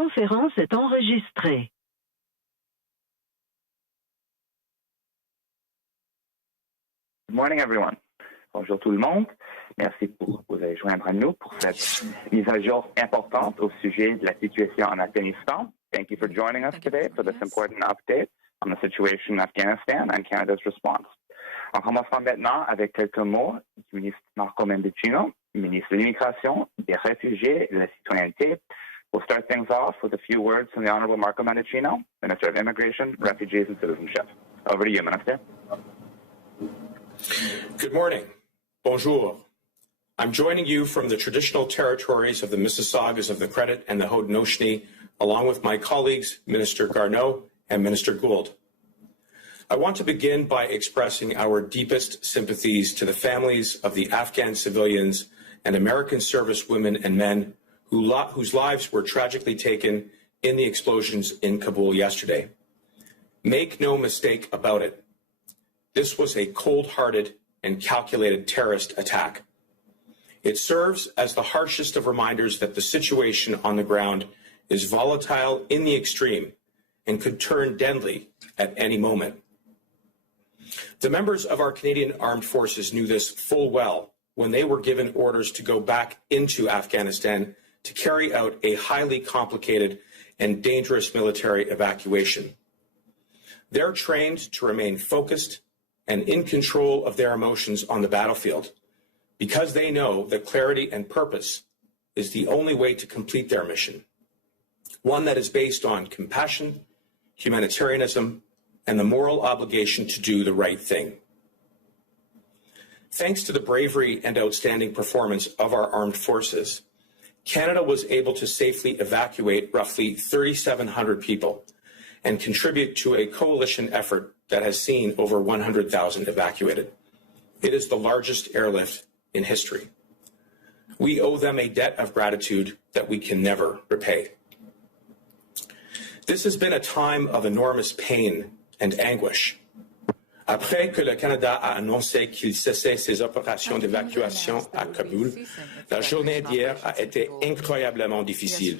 conférence est enregistrée. Good morning, everyone. Bonjour tout le monde. Merci pour vous joindre à nous pour cette mise à jour importante au sujet de la situation en Afghanistan. Thank you for joining us today for this important update on the situation in Afghanistan and Canada's response. En commençant maintenant avec quelques mots du ministre Marco Mendicino, ministre de l'Immigration, des Réfugiés et de la Citoyenneté. We'll start things off with a few words from the Honorable Marco Mendicino, Minister of Immigration, Refugees and Citizenship. Over to you, Minister. Good morning. Bonjour. I'm joining you from the traditional territories of the Mississaugas of the Credit and the Haudenosaunee, along with my colleagues, Minister Garneau and Minister Gould. I want to begin by expressing our deepest sympathies to the families of the Afghan civilians and American servicewomen and men whose lives were tragically taken in the explosions in Kabul yesterday. Make no mistake about it. This was a cold-hearted and calculated terrorist attack. It serves as the harshest of reminders that the situation on the ground is volatile in the extreme and could turn deadly at any moment. The members of our Canadian Armed Forces knew this full well when they were given orders to go back into Afghanistan to carry out a highly complicated and dangerous military evacuation. They're trained to remain focused and in control of their emotions on the battlefield because they know that clarity and purpose is the only way to complete their mission, one that is based on compassion, humanitarianism, and the moral obligation to do the right thing. Thanks to the bravery and outstanding performance of our armed forces, Canada was able to safely evacuate roughly 3,700 people and contribute to a coalition effort that has seen over 100,000 evacuated. It is the largest airlift in history. We owe them a debt of gratitude that we can never repay. This has been a time of enormous pain and anguish. Après que le Canada a annoncé qu'il cessait ses opérations d'évacuation à Kaboul, la journée d'hier a été incroyablement difficile,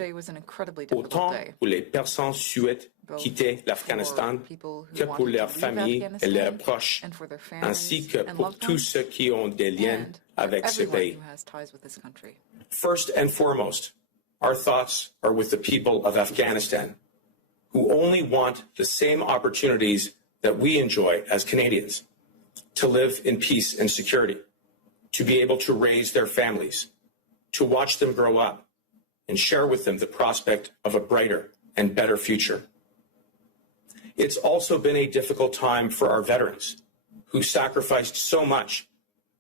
autant pour les personnes souhaitent quitter l'Afghanistan que pour leurs familles et leurs proches, ainsi que pour tous ceux qui ont des liens avec ce pays. First and foremost, our thoughts are with the people of Afghanistan, who only want the same opportunities that we enjoy as Canadians, to live in peace and security, to be able to raise their families, to watch them grow up, and share with them the prospect of a brighter and better future. It's also been a difficult time for our veterans, who sacrificed so much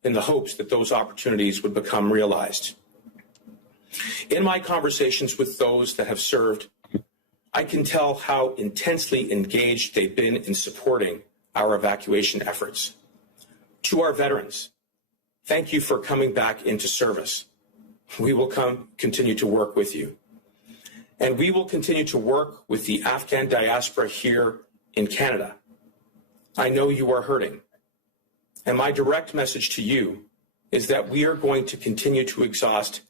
in the hopes that those opportunities would become realized. In my conversations with those that have served, I can tell how intensely engaged they've been in supporting our evacuation efforts. To our veterans, thank you for coming back into service. We will continue to work with you. And we will continue to work with the Afghan diaspora here in Canada. I know you are hurting. And my direct message to you is that we are going to continue to exhaust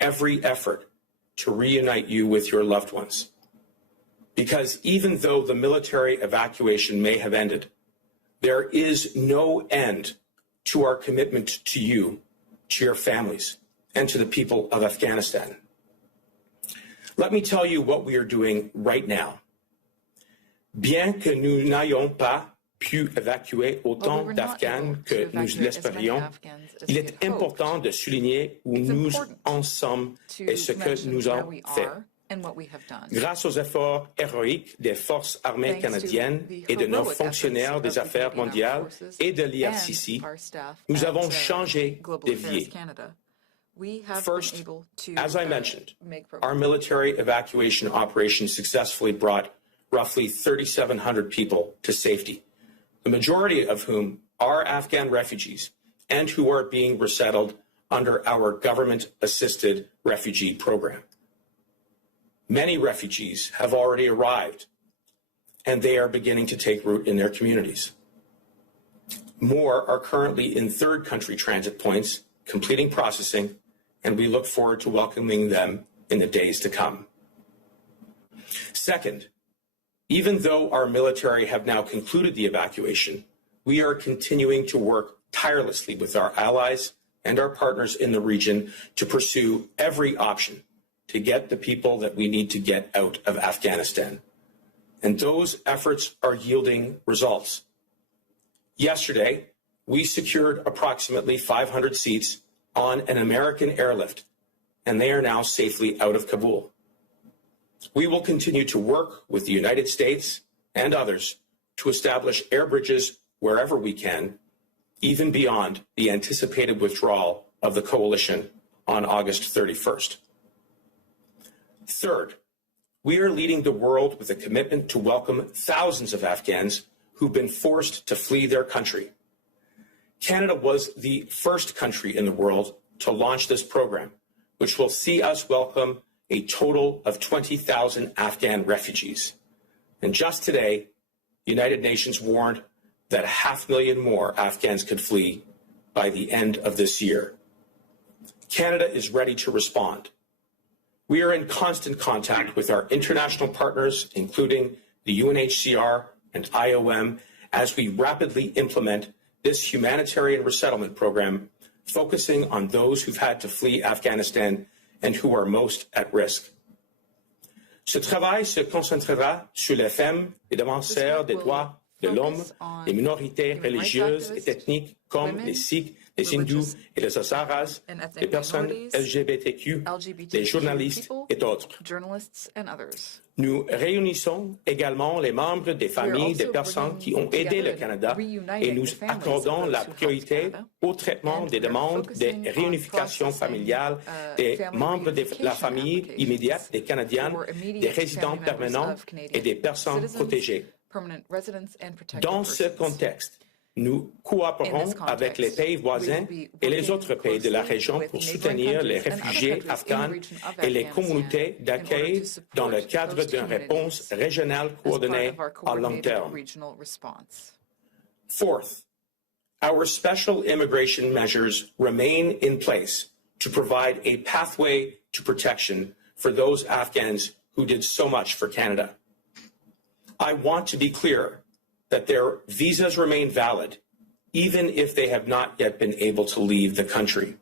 every effort to reunite you with your loved ones. Because even though the military evacuation may have ended, there is no end to our commitment to you, to your families, and to the people of Afghanistan. Let me tell you what we are doing right now. Bien que nous n'ayons pas pu évacuer autant d'Afghans que nous l'espérions, il est important de souligner où nous en sommes et ce que nous avons fait. Grâce aux efforts héroïques des forces armées canadiennes et de nos fonctionnaires des affaires mondiales et de l'IRCC, nous avons changé de vie. First, as I mentioned, our military evacuation operation successfully brought roughly 3,700 people to safety, the majority of whom are Afghan refugees and who are being resettled under our government-assisted refugee program. Many refugees have already arrived, and they are beginning to take root in their communities. More are currently in third country transit points, completing processing, and we look forward to welcoming them in the days to come. Second, even though our military have now concluded the evacuation, we are continuing to work tirelessly with our allies and our partners in the region to pursue every option to get the people that we need to get out of Afghanistan. And those efforts are yielding results. Yesterday, we secured approximately 500 seats on an American airlift, and they are now safely out of Kabul. We will continue to work with the United States and others to establish air bridges wherever we can, even beyond the anticipated withdrawal of the coalition on August 31st. Third, we are leading the world with a commitment to welcome thousands of Afghans who've been forced to flee their country. Canada was the first country in the world to launch this program, which will see us welcome a total of 20,000 Afghan refugees. And just today, the United Nations warned that 500,000 more Afghans could flee by the end of this year. Canada is ready to respond. We are in constant contact with our international partners, including the UNHCR and IOM, as we rapidly implement this humanitarian resettlement program, focusing on those who've had to flee Afghanistan and who are most at risk. Ce travail se concentrera sur les femmes et défenseurs des droits de l'homme, les minorités religieuses et ethniques comme les Sikhs, les hindous et les Hazaras, les personnes LGBTQ, les journalistes et d'autres. Nous réunissons également les membres des familles des personnes qui ont aidé le Canada et nous accordons la priorité au traitement des demandes de réunification familiale des membres de la famille immédiate des Canadiens, des résidents permanents et des personnes protégées. Dans ce contexte, nous coopérons avec les pays voisins et les autres pays de la région pour soutenir les réfugiés afghans et les communautés d'accueil dans le cadre d'une réponse régionale coordonnée à long terme. Fourth, our special immigration measures remain in place to provide a pathway to protection for those Afghans who did so much for Canada. I want to be clear that their visas remain valid, even if they have not yet been able to leave the country.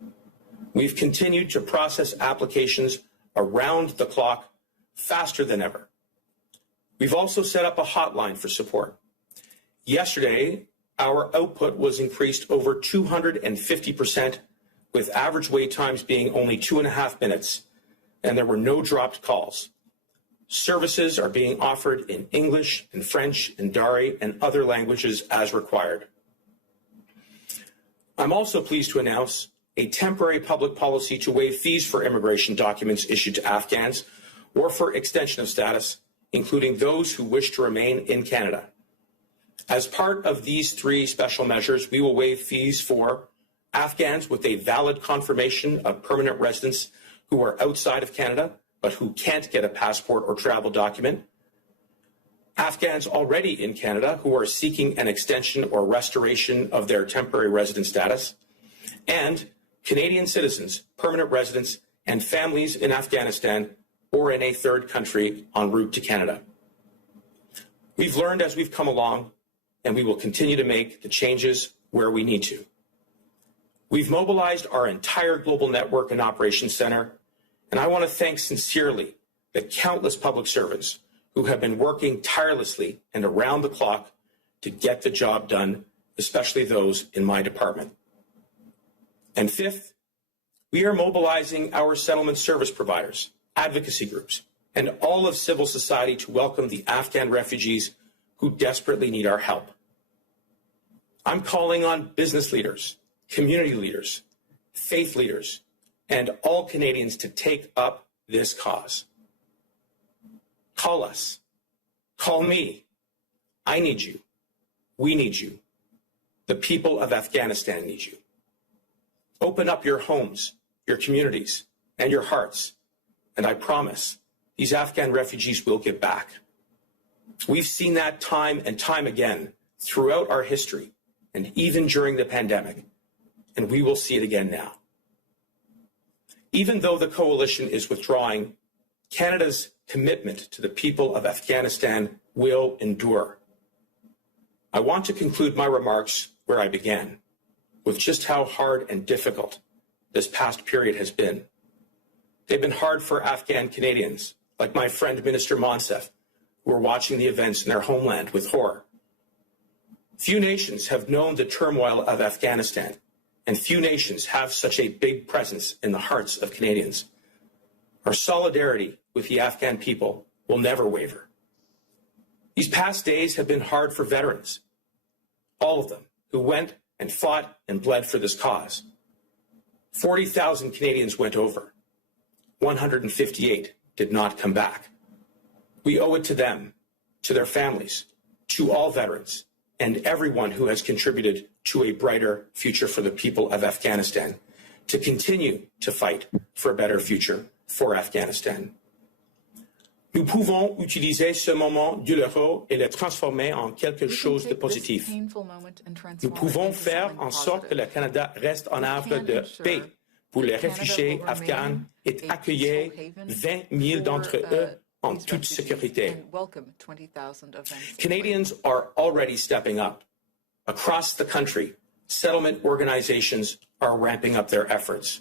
We've continued to process applications around the clock faster than ever. We've also set up a hotline for support. Yesterday, our output was increased over 250%, with average wait times being only 2.5 minutes, and there were no dropped calls. Services are being offered in English and French and Dari and other languages as required. I'm also pleased to announce a temporary public policy to waive fees for immigration documents issued to Afghans or for extension of status, including those who wish to remain in Canada. As part of these three special measures, we will waive fees for Afghans with a valid confirmation of permanent residence who are outside of Canada but who can't get a passport or travel document, Afghans already in Canada who are seeking an extension or restoration of their temporary resident status, and Canadian citizens, permanent residents, and families in Afghanistan or in a third country en route to Canada. We've learned as we've come along, and we will continue to make the changes where we need to. We've mobilized our entire global network and operations center, and I want to thank sincerely the countless public servants who have been working tirelessly and around the clock to get the job done, especially those in my department. And fifth, we are mobilizing our settlement service providers, advocacy groups, and all of civil society to welcome the Afghan refugees who desperately need our help. I'm calling on business leaders, community leaders, faith leaders, and all Canadians to take up this cause. Call us. Call me. I need you. We need you. The people of Afghanistan need you. Open up your homes, your communities, and your hearts, and I promise these Afghan refugees will get back. We've seen that time and time again throughout our history, and even during the pandemic, and we will see it again now. Even though the coalition is withdrawing, Canada's commitment to the people of Afghanistan will endure. I want to conclude my remarks where I began, with just how hard and difficult this past period has been. They've been hard for Afghan Canadians, like my friend Minister Monsef, who are watching the events in their homeland with horror. Few nations have known the turmoil of Afghanistan, and few nations have such a big presence in the hearts of Canadians. Our solidarity with the Afghan people will never waver. These past days have been hard for veterans, all of them, who went and fought and bled for this cause. 40,000 Canadians went over. 158 did not come back. We owe it to them, to their families, to all veterans, and everyone who has contributed to a brighter future for the people of Afghanistan, to continue to fight for a better future for Afghanistan. Nous pouvons utiliser ce moment douloureux et le transformer en quelque chose de positif. Nous pouvons faire en sorte que le Canada reste un havre de paix pour les réfugiés afghans et accueillir 20 000 d'entre eux en toute sécurité. Canadians are already stepping up. Across the country, settlement organizations are ramping up their efforts.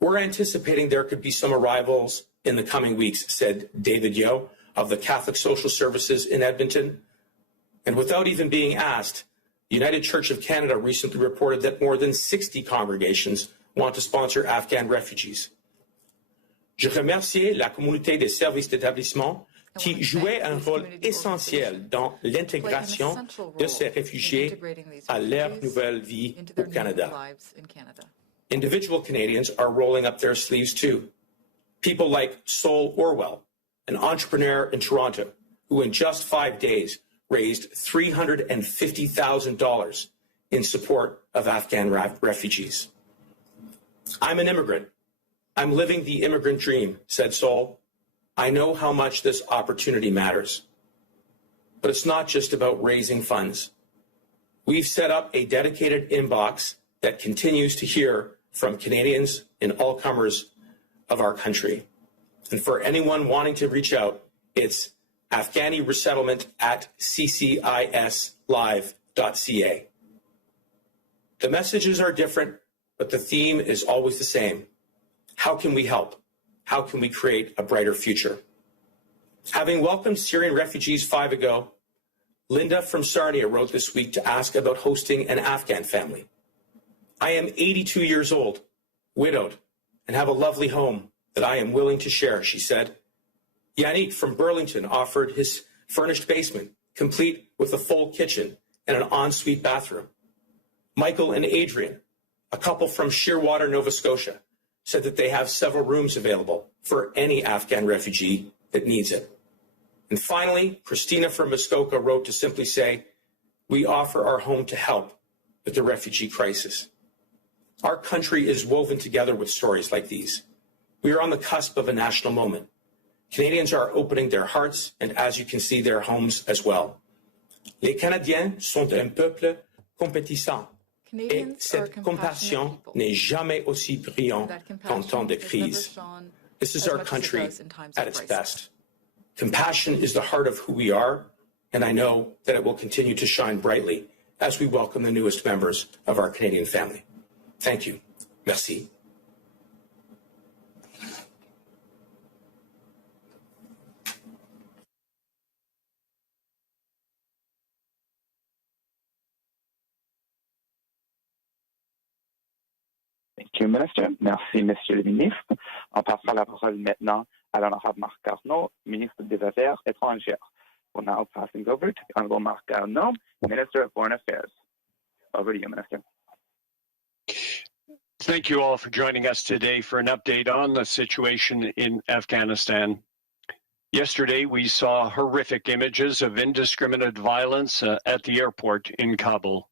We're anticipating there could be some arrivals in the coming weeks, said David Yeo of the Catholic Social Services in Edmonton. And without even being asked, the United Church of Canada recently reported that more than 60 congregations want to sponsor Afghan refugees. Je remercie la communauté des services d'établissement qui jouait un rôle essentiel dans l'intégration de ces réfugiés à leur nouvelle vie au Canada. Individual Canadians are rolling up their sleeves too. People like Sol Orwell, an entrepreneur in Toronto, who in just 5 days raised $350,000 in support of Afghan refugees. I'm an immigrant. I'm living the immigrant dream, said Sol. I know how much this opportunity matters. But it's not just about raising funds. We've set up a dedicated inbox that continues to hear from Canadians and all comers of our country. And for anyone wanting to reach out, it's afghaniresettlement@ccislive.ca. The messages are different, but the theme is always the same. How can we help? How can we create a brighter future? Having welcomed Syrian refugees 5 ago, Linda from Sarnia wrote this week to ask about hosting an Afghan family. I am 82 years old, widowed, and have a lovely home that I am willing to share, she said. Yannick from Burlington offered his furnished basement, complete with a full kitchen and an ensuite bathroom. Michael and Adrian, a couple from Shearwater, Nova Scotia, said that they have several rooms available for any Afghan refugee that needs it. And finally, Christina from Muskoka wrote to simply say, we offer our home to help with the refugee crisis. Our country is woven together with stories like these. We are on the cusp of a national moment. Canadians are opening their hearts and, as you can see, their homes as well. Les Canadiens sont un peuple compétissant. Et cette compassion n'est jamais aussi brillante qu'en temps de crise. This is our country at its best. Compassion is the heart of who we are, and I know that it will continue to shine brightly as we welcome the newest members of our Canadian family. Thank you. Merci. Thank you, Minister. Merci, Monsieur le Ministre. On passera la parole maintenant à l'honorable Marc Garneau, Ministre des Affaires étrangères. We're now passing over to the Honorable Marc Garneau, Minister of Foreign Affairs. Over to you, Minister. Thank you all for joining us today for an update on the situation in Afghanistan. Yesterday, we saw horrific images of indiscriminate violence at the airport in Kabul.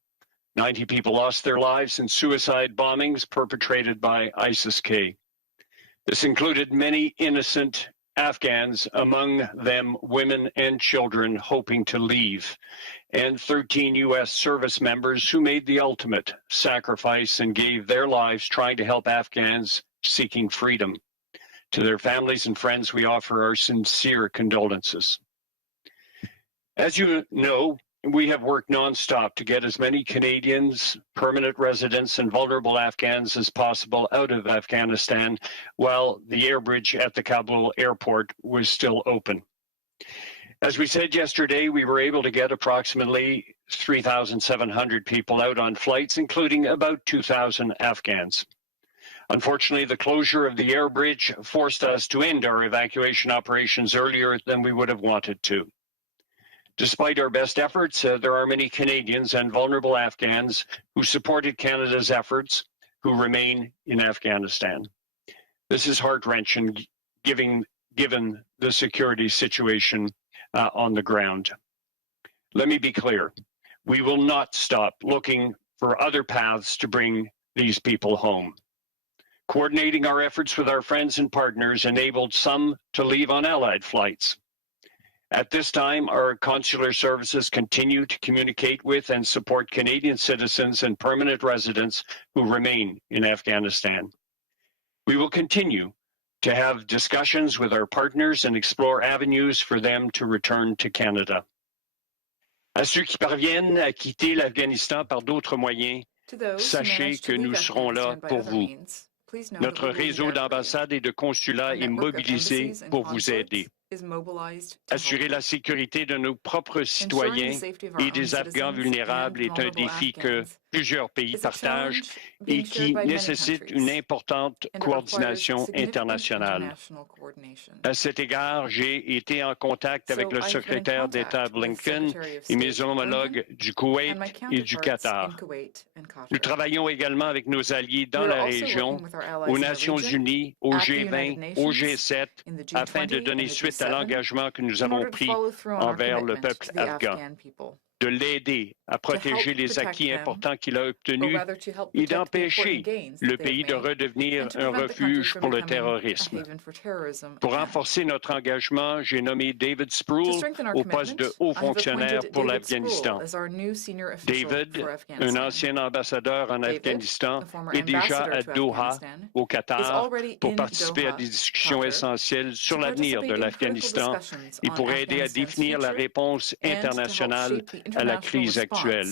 90 people lost their lives in suicide bombings perpetrated by ISIS-K. This included many innocent Afghans, among them women and children hoping to leave, and 13 U.S. service members who made the ultimate sacrifice and gave their lives trying to help Afghans seeking freedom. To their families and friends, we offer our sincere condolences. As you know, we have worked nonstop to get as many Canadians, permanent residents, and vulnerable Afghans as possible out of Afghanistan while the air bridge at the Kabul airport was still open. As we said yesterday, we were able to get approximately 3,700 people out on flights, including about 2,000 Afghans. Unfortunately, the closure of the air bridge forced us to end our evacuation operations earlier than we would have wanted to. Despite our best efforts, there are many Canadians and vulnerable Afghans who supported Canada's efforts who remain in Afghanistan. This is heart-wrenching given the security situation on the ground. Let me be clear. We will not stop looking for other paths to bring these people home. Coordinating our efforts with our friends and partners enabled some to leave on Allied flights. At this time, our consular services continue to communicate with and support Canadian citizens and permanent residents who remain in Afghanistan. We will continue to have discussions with our partners and explore avenues for them to return to Canada. À ceux qui parviennent à quitter l'Afghanistan par d'autres moyens, sachez que nous serons là pour vous. Notre réseau d'ambassades et de consulats est mobilisé pour vous aider. Assurer la sécurité de nos propres citoyens et des Afghans vulnérables est un défi que plusieurs pays partagent et qui nécessite une importante coordination internationale. À cet égard, j'ai été en contact avec le secrétaire d'État Blinken et mes homologues du Koweït et du Qatar. Nous travaillons également avec nos alliés dans la région, aux Nations Unies, au G20, au G7, afin de donner suite à l'engagement que nous avons pris envers le peuple afghan, de l'aider à protéger les acquis importants qu'il a obtenus et d'empêcher le pays de redevenir un refuge pour le terrorisme. Pour renforcer notre engagement, j'ai nommé David Sproul au poste de haut fonctionnaire pour l'Afghanistan. David, un ancien ambassadeur en Afghanistan, est déjà à Doha, au Qatar, pour participer à des discussions essentielles sur l'avenir de l'Afghanistan et pour aider à définir la réponse internationale à la crise actuelle.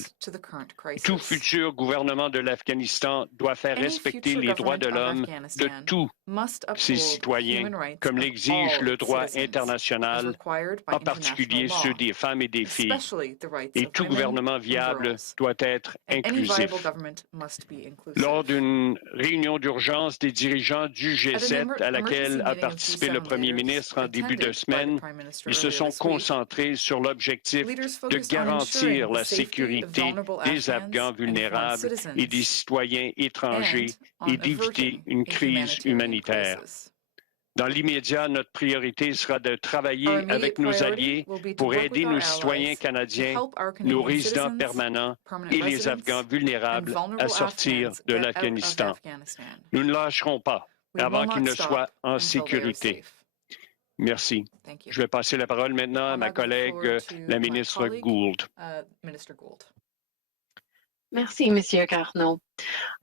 Tout futur gouvernement de l'Afghanistan doit faire respecter les droits de l'homme de tous ses citoyens, comme l'exige le droit international, en particulier ceux des femmes et des filles. Et tout gouvernement viable doit être inclusif. Lors d'une réunion d'urgence des dirigeants du G7 à laquelle a participé le Premier ministre en début de semaine, ils se sont concentrés sur l'objectif de garantir la sécurité des Afghans vulnérables et des citoyens étrangers et d'éviter une crise humanitaire. Dans l'immédiat, notre priorité sera de travailler avec nos alliés pour aider nos citoyens canadiens, nos résidents permanents et les Afghans vulnérables à sortir de l'Afghanistan. Nous ne lâcherons pas avant qu'ils ne soient en sécurité. Merci. Je vais passer la parole maintenant à ma collègue, la ministre Gould. Merci, Monsieur Garneau.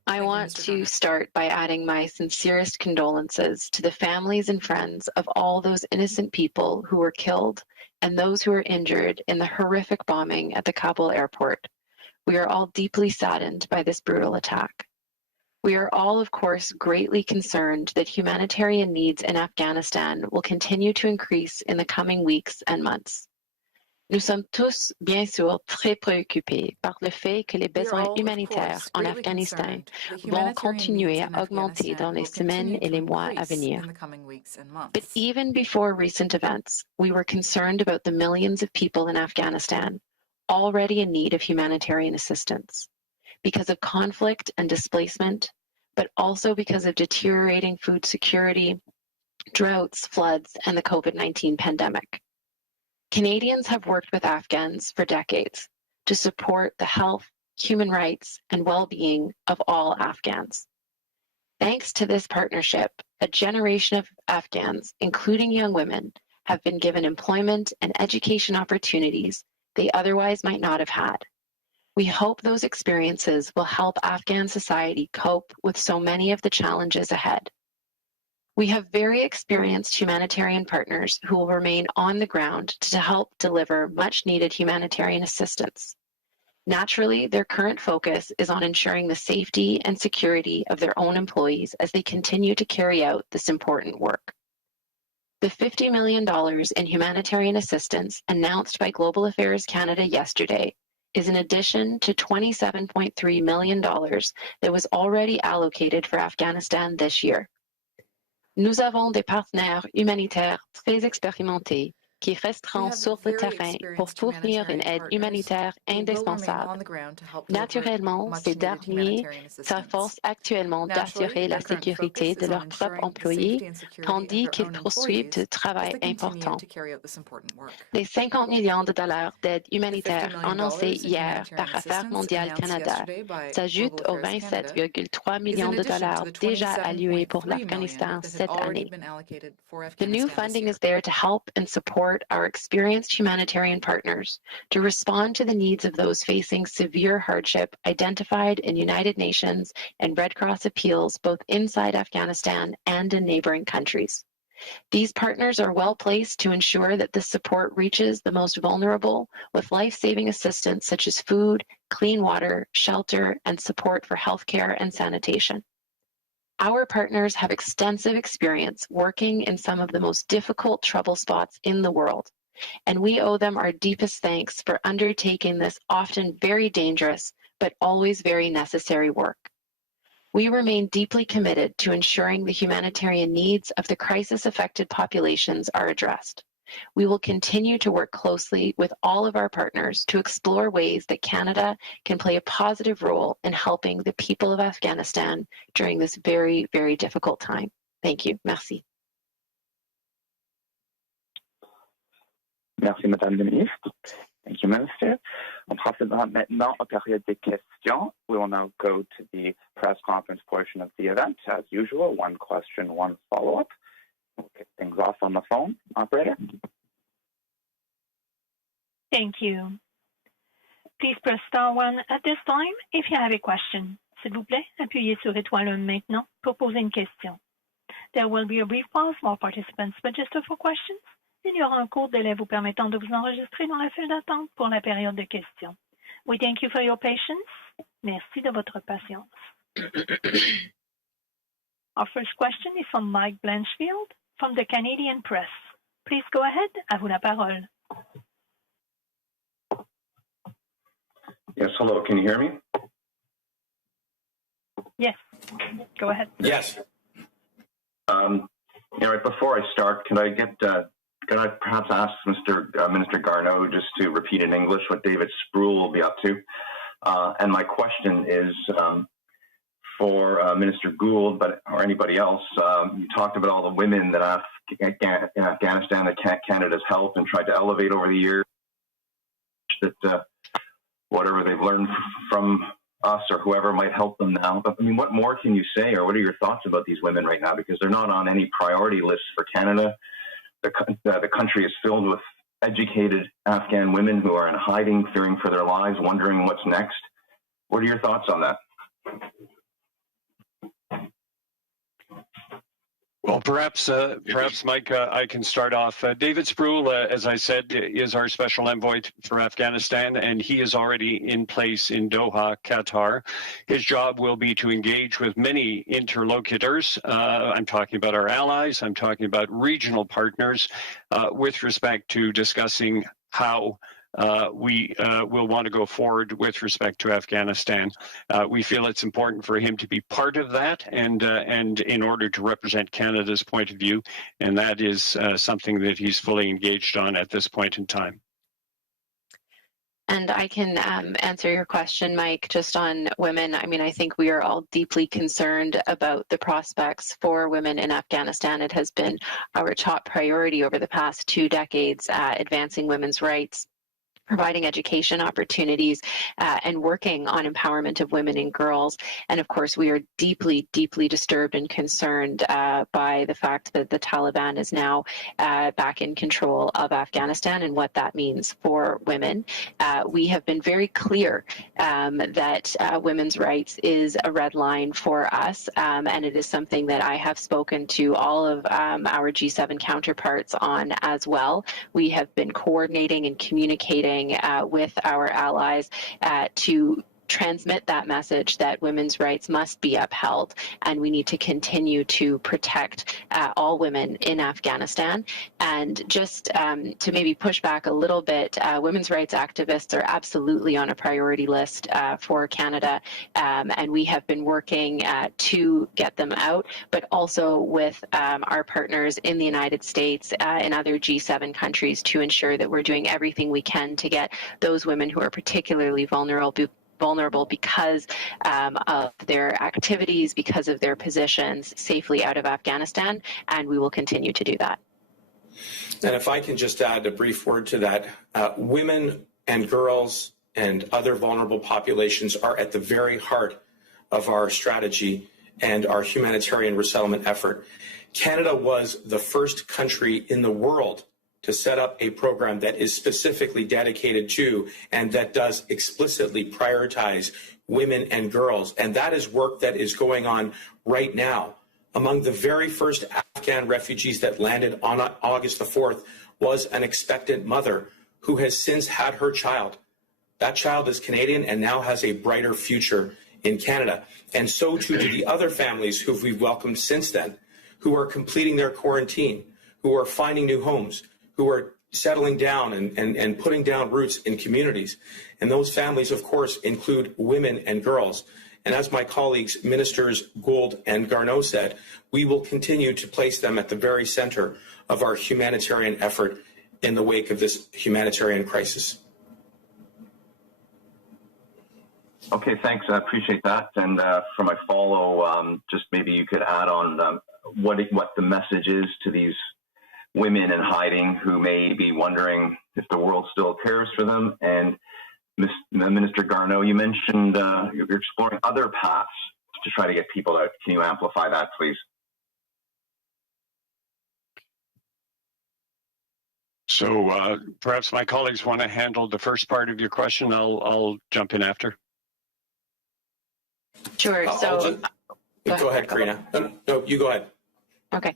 I want to start by adding my sincerest condolences to the families and friends of all those innocent people who were killed and those who were injured in the horrific bombing at the Kabul airport. We are all deeply saddened by this brutal attack. We are all, of course, greatly concerned that humanitarian needs in Afghanistan will continue to increase in the coming weeks and months. Nous sommes tous, bien sûr, très préoccupés par le fait que les besoins humanitaires en Afghanistan vont continuer à augmenter dans les semaines et les mois à venir. But even before recent events, we were concerned about the millions of people in Afghanistan already in need of humanitarian assistance because of conflict and displacement, but also because of deteriorating food security, droughts, floods, and the COVID-19 pandemic. Canadians have worked with Afghans for decades to support the health, human rights, and well-being of all Afghans. Thanks to this partnership, a generation of Afghans, including young women, have been given employment and education opportunities they otherwise might not have had. We hope those experiences will help Afghan society cope with so many of the challenges ahead. We have very experienced humanitarian partners who will remain on the ground to help deliver much-needed humanitarian assistance. Naturally, their current focus is on ensuring the safety and security of their own employees as they continue to carry out this important work. The $50 million in humanitarian assistance announced by Global Affairs Canada yesterday is in addition to $27.3 million that was already allocated for Afghanistan this year. Nous avons des partenaires humanitaires très expérimentés qui resteront sur le terrain pour fournir une aide humanitaire indispensable. Naturellement, ces derniers s'efforcent actuellement d'assurer la sécurité de leurs propres employés, tandis qu'ils poursuivent ce travail important. Les 50 millions de dollars d'aide humanitaire annoncés hier par Affaires mondiales Canada s'ajoutent aux 27,3 millions de dollars déjà alloués pour l'Afghanistan cette année. The new funding is there to help and support our experienced humanitarian partners to respond to the needs of those facing severe hardship identified in United Nations and Red Cross appeals both inside Afghanistan and in neighboring countries. These partners are well placed to ensure that this support reaches the most vulnerable with life-saving assistance such as food, clean water, shelter, and support for healthcare and sanitation. Our partners have extensive experience working in some of the most difficult trouble spots in the world, and we owe them our deepest thanks for undertaking this often very dangerous but always very necessary work. We remain deeply committed to ensuring the humanitarian needs of the crisis-affected populations are addressed. We will continue to work closely with all of our partners to explore ways that Canada can play a positive role in helping the people of Afghanistan during this very, very difficult time. Thank you. Merci. Merci, Madame la Ministre. Thank you, Minister. On procédera maintenant aux périodes de questions. We will now go to the press conference portion of the event. As usual, one question, one follow-up. We'll kick things off on the phone. Operator? Thank you. Please press star 1 at this time if you have a question. S'il vous plaît, appuyez sur étoile 1 maintenant pour poser une question. There will be a brief pause while participants register for questions. Il y aura un court délai vous permettant de vous enregistrer dans la file d'attente pour la période de questions. We thank you for your patience. Merci de votre patience. Our first question is from Mike Blanchfield from the Canadian Press. Please go ahead. À vous la parole. Yes, hello. Can you hear me? Yes. Go ahead. Yes. Right before I start, can I perhaps ask Minister Garneau just to repeat in English what David Spruill will be up to? And my question is for Minister Gould, or anybody else. You talked about all the women that in Afghanistan that Canada's helped and tried to elevate over the years. That whatever they've learned from us or whoever might help them now. But I mean, what more can you say, or what are your thoughts about these women right now? Because they're not on any priority list for Canada. The country is filled with educated Afghan women who are in hiding, fearing for their lives, wondering what's next. What are your thoughts on that? Well, perhaps, Mike, I can start off. David Spruill, as I said, is our special envoy for Afghanistan, and he is already in place in Doha, Qatar. His job will be to engage with many interlocutors. I'm talking about our allies. I'm talking about regional partners with respect to discussing how we will want to go forward with respect to Afghanistan. We feel it's important for him to be part of that and in order to represent Canada's point of view, and that is something that he's fully engaged on at this point in time. And I can answer your question, Mike, just on women. I mean, I think we are all deeply concerned about the prospects for women in Afghanistan. It has been our top priority over the past 2 decades, advancing women's rights. providing education opportunities, and working on empowerment of women and girls. And of course, we are deeply, deeply disturbed and concerned by the fact that the Taliban is now back in control of Afghanistan and what that means for women. We have been very clear that women's rights is a red line for us, and it is something that I have spoken to all of our G7 counterparts on as well. We have been coordinating and communicating with our allies to transmit that message that women's rights must be upheld, and we need to continue to protect all women in Afghanistan. And just to maybe push back a little bit, women's rights activists are absolutely on a priority list for Canada, and we have been working to get them out, but also with our partners in the United States and other G7 countries to ensure that we're doing everything we can to get those women who are particularly vulnerable because of their activities, because of their positions, safely out of Afghanistan, and we will continue to do that. And if I can just add a brief word to that, women and girls and other vulnerable populations are at the very heart of our strategy and our humanitarian resettlement effort. Canada was the first country in the world to set up a program that is specifically dedicated to and that does explicitly prioritize women and girls. And that is work that is going on right now. Among the very first Afghan refugees that landed on August the 4th was an expectant mother who has since had her child. That child is Canadian and now has a brighter future in Canada. And so too do the other families who we've welcomed since then, who are completing their quarantine, who are finding new homes, who are settling down and putting down roots in communities. And those families, of course, include women and girls. And as my colleagues, Ministers Gould and Garneau said, we will continue to place them at the very center of our humanitarian effort in the wake of this humanitarian crisis. Okay, thanks. I appreciate that. And for my follow, just maybe you could add on what the message is to these women in hiding who may be wondering if the world still cares for them. And Minister Garneau, you mentioned you're exploring other paths to try to get people out. Can you amplify that, please? So perhaps my colleagues want to handle the first part of your question. I'll jump in after. Sure. Go ahead, Karina. No, you go ahead. Okay.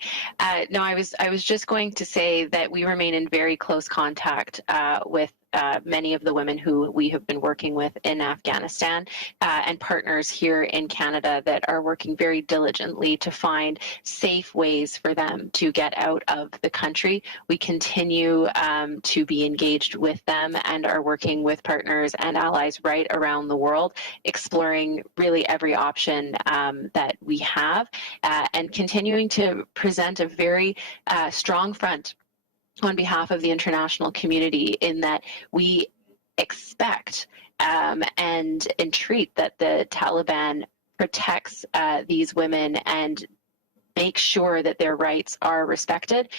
No, I was just going to say that we remain in very close contact with many of the women who we have been working with in Afghanistan and partners here in Canada that are working very diligently to find safe ways for them to get out of the country. We continue to be engaged with them and are working with partners and allies right around the world, exploring really every option that we have and continuing to present a very strong front on behalf of the international community in that we expect and entreat that the Taliban protects these women and makes sure that their rights are respected,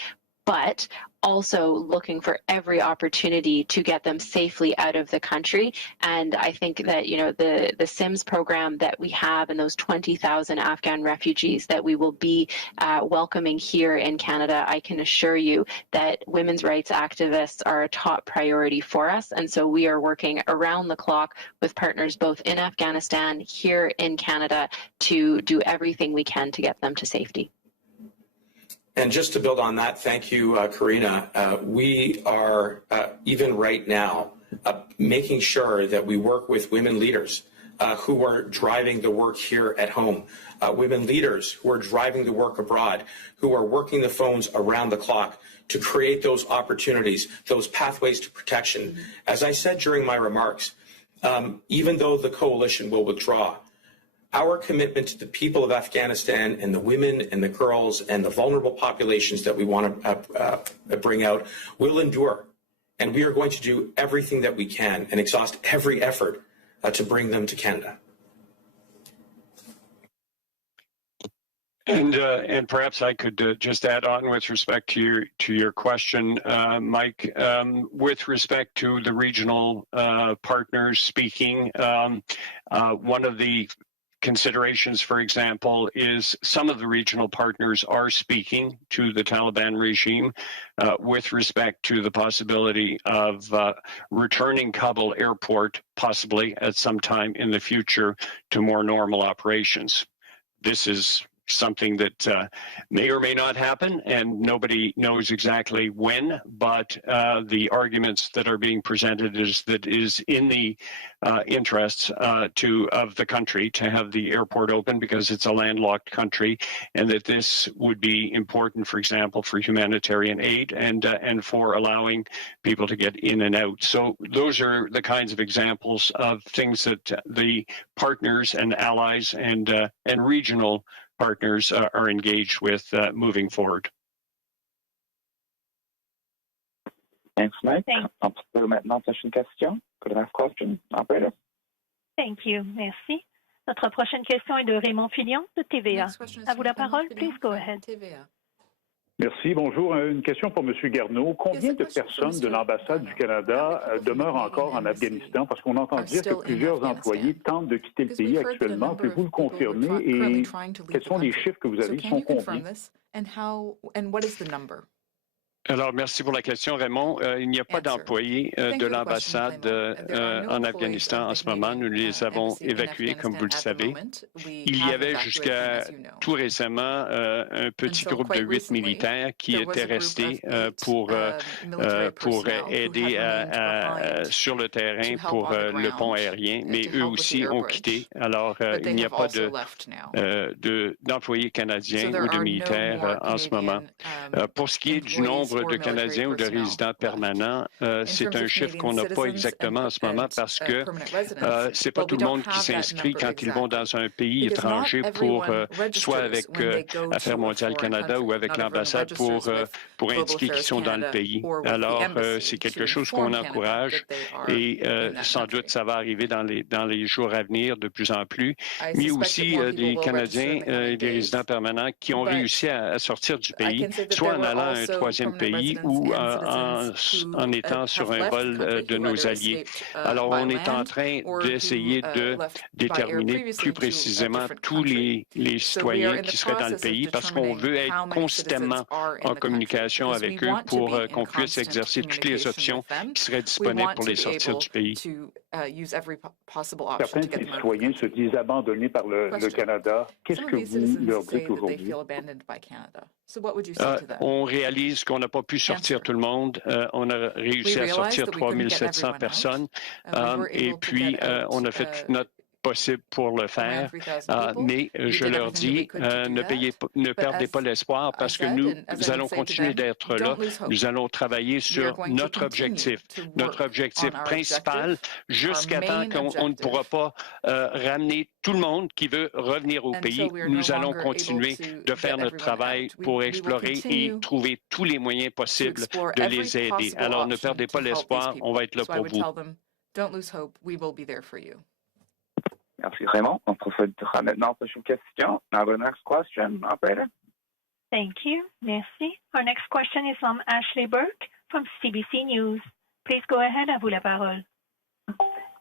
but also looking for every opportunity to get them safely out of the country. And I think that, you know, the SIMS program that we have and those 20,000 Afghan refugees that we will be welcoming here in Canada, I can assure you that women's rights activists are a top priority for us. And so we are working around the clock with partners both in Afghanistan, here in Canada, to do everything we can to get them to safety. And just to build on that, thank you, Karina. We are, even right now, making sure that we work with women leaders who are driving the work here at home, women leaders who are driving the work abroad, who are working the phones around the clock to create those opportunities, those pathways to protection. As I said during my remarks, even though the coalition will withdraw, our commitment to the people of Afghanistan and the women and the girls and the vulnerable populations that we want to bring out will endure. And we are going to do everything that we can and exhaust every effort to bring them to Canada. And perhaps I could just add on with respect to your question, Mike, with respect to the regional partners speaking. One of the considerations, for example, is some of the regional partners are speaking to the Taliban regime with respect to the possibility of returning Kabul airport, possibly at some time in the future, to more normal operations. This is something that may or may not happen, and nobody knows exactly when, but the arguments that are being presented is that is in the interests of the country to have the airport open because it's a landlocked country, and that this would be important, for example, for humanitarian aid and for allowing people to get in and out. So those are the kinds of examples of things that the partners and allies and regional partners are engaged with moving forward. Thanks, Mike. On peut maintenant prochaine question. Could I have question, operator? Thank you. Merci. Notre prochaine question est de Raymond Filion de TVA. À vous la parole. Please go ahead. Merci. Bonjour. Une question pour M. Garneau. Combien de personnes de l'ambassade du Canada demeurent encore en Afghanistan? Parce qu'on entend dire que plusieurs employés tentent de quitter le pays actuellement. Pouvez-vous le confirmer? Et quels sont les chiffres que vous avez? Ils sont combien? Alors, merci pour la question, Raymond. Il n'y a pas d'employés de l'ambassade en Afghanistan en ce moment. Nous les avons évacués, comme vous le savez. Il y avait jusqu'à tout récemment un petit groupe de 8 militaires qui étaient restés pour aider sur le terrain pour le pont aérien, mais eux aussi ont quitté. Alors, il n'y a pas d'employés canadiens ou de militaires en ce moment. Pour ce qui est du nombre de Canadiens ou de résidents permanents, c'est un chiffre qu'on n'a pas exactement en ce moment parce que c'est pas tout le monde qui s'inscrit quand ils vont dans un pays étranger pour soit avec Affaires mondiales Canada ou avec l'ambassade pour indiquer qu'ils sont dans le pays. Alors, c'est quelque chose qu'on encourage et sans doute ça va arriver dans les jours à venir de plus en plus. Mais aussi des Canadiens et des résidents permanents qui ont réussi à sortir du pays, soit en allant à un troisième pays ou en étant sur un vol de nos alliés. Alors, on est en train d'essayer de déterminer plus précisément tous les citoyens qui seraient dans le pays parce qu'on veut être constamment en communication avec eux pour qu'on puisse exercer toutes les options qui seraient disponibles pour les sortir du pays. Certains de ces citoyens se disent abandonnés par le Canada. Qu'est-ce que vous leur dites aujourd'hui? On réalise qu'on n'a pas pu sortir tout le monde. On a réussi à sortir 3700 personnes et puis on a fait toute notre possible pour le faire, mais je leur dis, ne perdez pas l'espoir parce que nous allons continuer d'être là. Nous allons travailler sur notre objectif principal jusqu'à temps qu'on ne pourra pas ramener tout le monde qui veut revenir au pays. Nous allons continuer de faire notre travail pour explorer et trouver tous les moyens possibles de les aider. Alors, ne perdez pas l'espoir, on va être là pour vous. Merci, Raymond. On procédera maintenant à la prochaine question. Now, the next question, operator. Thank you. Merci. Our next question is from Ashley Burke from CBC News. Please go ahead. À vous la parole.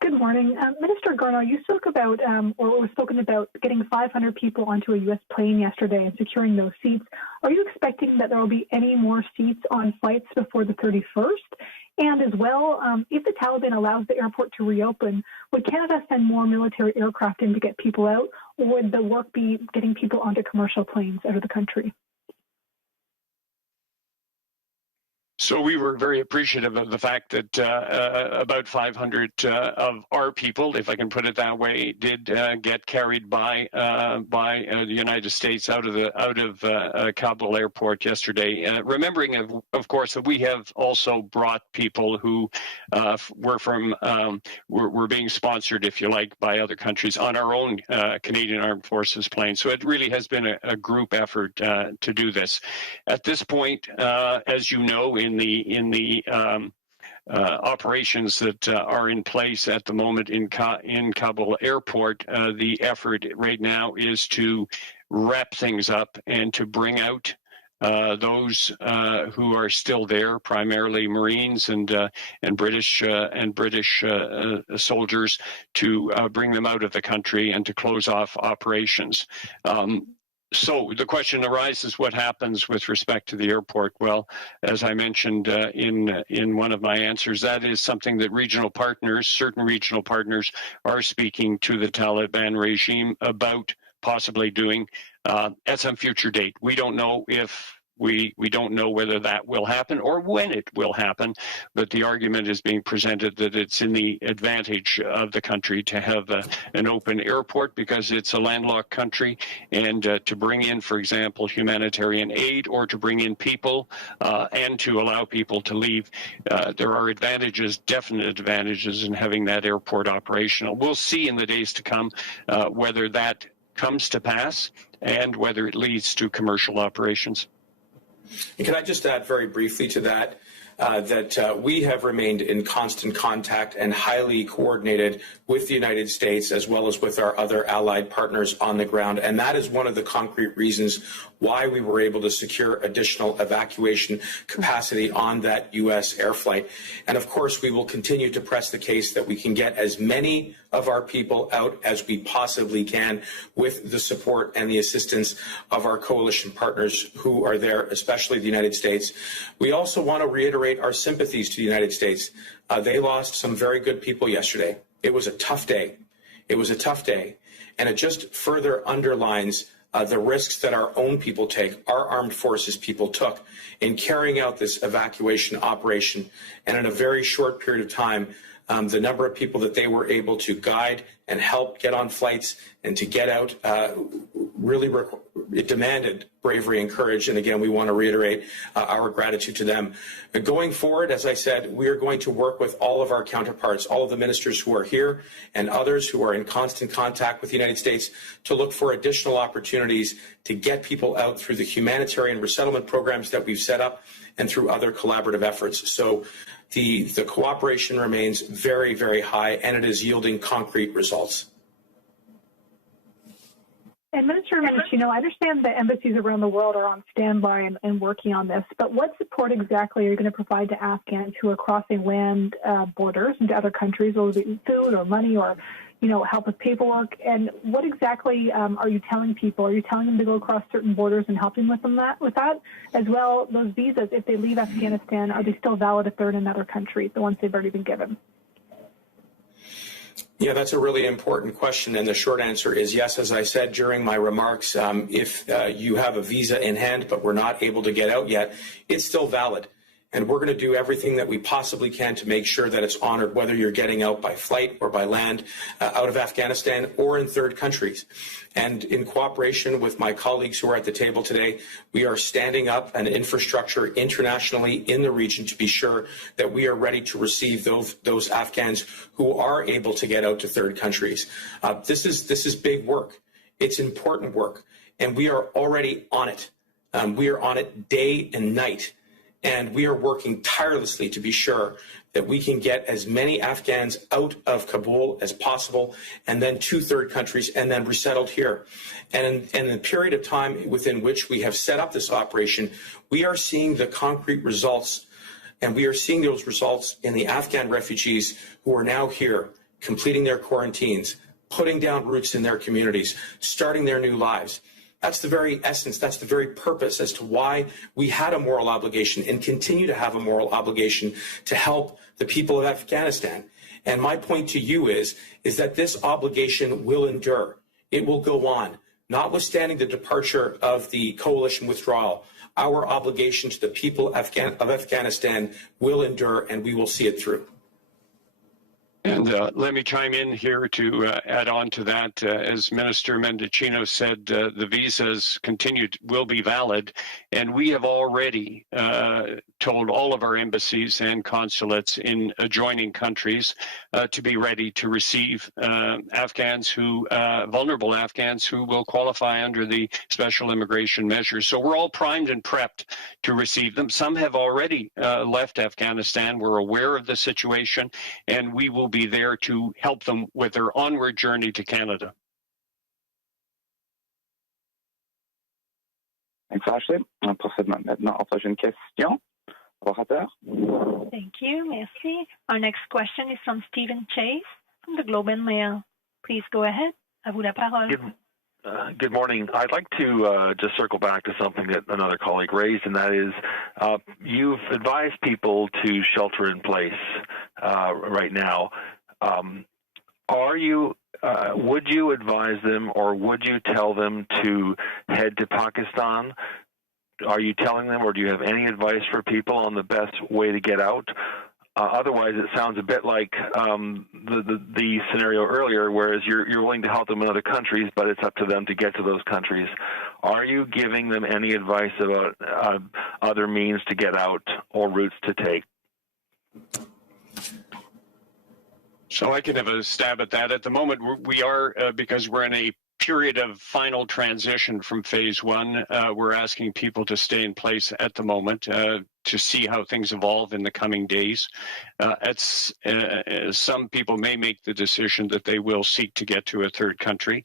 Good morning. Minister Garneau, you spoke about, or was spoken about, getting 500 people onto a U.S. plane yesterday and securing those seats. Are you expecting that there will be any more seats on flights before the 31st? And as well, if the Taliban allows the airport to reopen, would Canada send more military aircraft in to get people out, or would the work be getting people onto commercial planes out of the country? So we were very appreciative of the fact that about 500 of our people, if I can put it that way, did get carried by the United States out of Kabul airport yesterday. Remembering, of course, that we have also brought people who were being sponsored, if you like, by other countries on our own Canadian Armed Forces plane. So it really has been a group effort to do this. At this point, as you know, in the operations that are in place at the moment in Kabul airport. The effort right now is to wrap things up and to bring out those who are still there, primarily Marines and British soldiers, to bring them out of the country and to close off operations. So the question arises, what happens with respect to the airport? Well, as I mentioned in one of my answers, that is something that certain regional partners are speaking to the Taliban regime about possibly doing at some future date. We don't know if we don't know whether that will happen or when it will happen, but the argument is being presented that it's in the advantage of the country to have an open airport because it's a landlocked country, and to bring in, for example, humanitarian aid or to bring in people and to allow people to leave. There are advantages, definite advantages, in having that airport operational. We'll see in the days to come whether that comes to pass and whether it leads to commercial operations. And can I just add very briefly to that, we have remained in constant contact and highly coordinated with the United States as well as with our other allied partners on the ground. And that is one of the concrete reasons why we were able to secure additional evacuation capacity on that U.S. air flight. And of course, we will continue to press the case that we can get as many of our people out as we possibly can with the support and the assistance of our coalition partners who are there, especially the United States. We also want to reiterate our sympathies to the United States. They lost some very good people yesterday. It was a tough day. It was a tough day. And it just further underlines the risks that our own people take, our armed forces people took in carrying out this evacuation operation. And in a very short period of time, the number of people that they were able to guide and help get on flights and to get out it demanded bravery and courage. And again, we want to reiterate our gratitude to them. Going forward, as I said, we are going to work with all of our counterparts, all of the ministers who are here and others who are in constant contact with the United States to look for additional opportunities to get people out through the humanitarian resettlement programs that we've set up and through other collaborative efforts. So the cooperation remains very, very high, and it is yielding concrete results. And Minister Mendocino, I understand that embassies around the world are on standby and working on this, but what support exactly are you going to provide to Afghans who are crossing land borders into other countries, whether it be food or money or, help with paperwork? And what exactly are you telling people? Are you telling them to go across certain borders and helping with that? As well, those visas, if they leave Afghanistan, are they still valid if they're in another country, the ones they've already been given? Yeah, that's a really important question, and the short answer is yes. As I said during my remarks, if you have a visa in hand but we're not able to get out yet, it's still valid. And we're going to do everything that we possibly can to make sure that it's honored, whether you're getting out by flight or by land out of Afghanistan or in third countries. And in cooperation with my colleagues who are at the table today, we are standing up an infrastructure internationally in the region to be sure that we are ready to receive those Afghans who are able to get out to third countries. This is big work. It's important work, and we are already on it. We are on it day and night. And we are working tirelessly to be sure that we can get as many Afghans out of Kabul as possible and then to third countries and then resettled here. And in the period of time within which we have set up this operation, we are seeing the concrete results, and we are seeing those results in the Afghan refugees who are now here, completing their quarantines, putting down roots in their communities, starting their new lives. That's the very essence, that's the very purpose as to why we had a moral obligation and continue to have a moral obligation to help the people of Afghanistan. And my point to you is that this obligation will endure. It will go on. Notwithstanding the departure of the coalition withdrawal, our obligation to the people of Afghanistan will endure, and we will see it through. And let me chime in here to add on to that. As Minister Mendicino said, the visas will be valid, and we have already told all of our embassies and consulates in adjoining countries to be ready to receive vulnerable Afghans who will qualify under the special immigration measures. So we're all primed and prepped to receive them. Some have already left Afghanistan. We're aware of the situation, and we will be there to help them with their onward journey to Canada. Thanks, Ashley. On procède maintenant à la prochaine question. Orateur. Thank you. Merci. Our next question is from Stephen Chase from the Globe and Mail. Please go ahead. À vous la parole. Good morning. I'd like to just circle back to something that another colleague raised, and that is you've advised people to shelter in place right now. Would you advise them, or would you tell them to head to Pakistan? Are you telling them, or do you have any advice for people on the best way to get out? Otherwise, it sounds a bit like the scenario earlier, whereas you're willing to help them in other countries, but it's up to them to get to those countries. Are you giving them any advice about other means to get out or routes to take? So I can have a stab at that. At the moment, we are, because we're in a period of final transition from phase one, we're asking people to stay in place at the moment to see how things evolve in the coming days. Some people may make the decision that they will seek to get to a third country.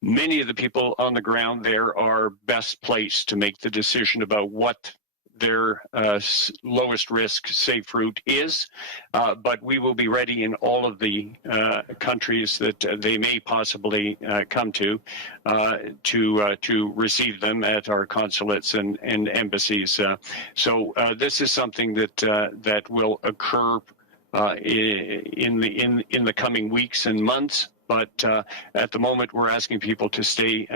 Many of the people on the ground there are best placed to make the decision about what their lowest risk safe route is, but we will be ready in all of the countries that they may possibly come to receive them at our consulates and embassies. So this is something that will occur in the coming weeks and months. But at the moment, we're asking people to stay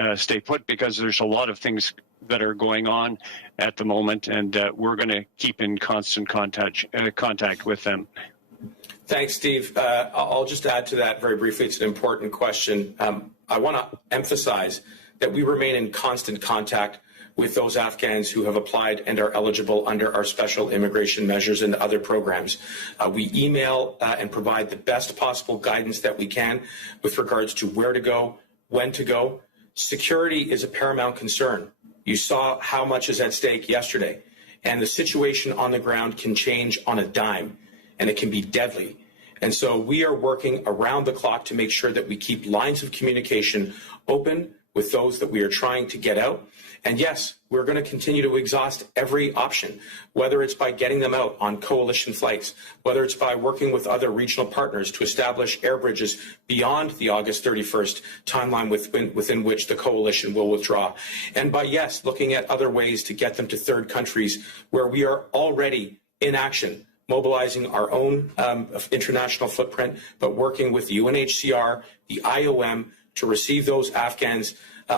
put, because there's a lot of things that are going on at the moment, and we're going to keep in constant contact with them. Thanks, Steve. I'll just add to that very briefly. It's an important question. I want to emphasize that we remain in constant contact with those Afghans who have applied and are eligible under our special immigration measures and other programs. We email and provide the best possible guidance that we can with regards to where to go, when to go. Security is a paramount concern. You saw how much is at stake yesterday, and the situation on the ground can change on a dime, and it can be deadly. And so we are working around the clock to make sure that we keep lines of communication open with those that we are trying to get out. And yes, we're going to continue to exhaust every option, whether it's by getting them out on coalition flights, whether it's by working with other regional partners to establish air bridges beyond the August 31st timeline within which the coalition will withdraw. And by, yes, looking at other ways to get them to third countries where we are already in action, mobilizing our own international footprint, but working with the UNHCR, the IOM, to receive those Afghans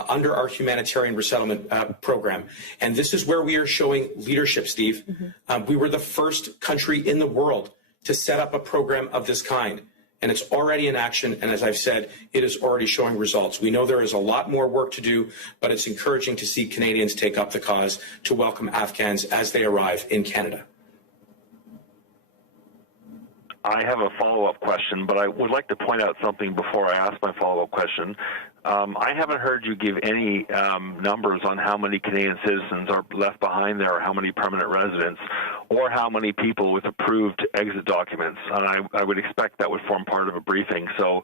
under our humanitarian resettlement program. And this is where we are showing leadership, Steve. We were the first country in the world to set up a program of this kind. And it's already in action. And as I've said, it is already showing results. We know there is a lot more work to do, but it's encouraging to see Canadians take up the cause to welcome Afghans as they arrive in Canada. I have a follow-up question, but I would like to point out something before I ask my follow-up question. I haven't heard you give any numbers on how many Canadian citizens are left behind there, or how many permanent residents, or how many people with approved exit documents. And I would expect that would form part of a briefing. So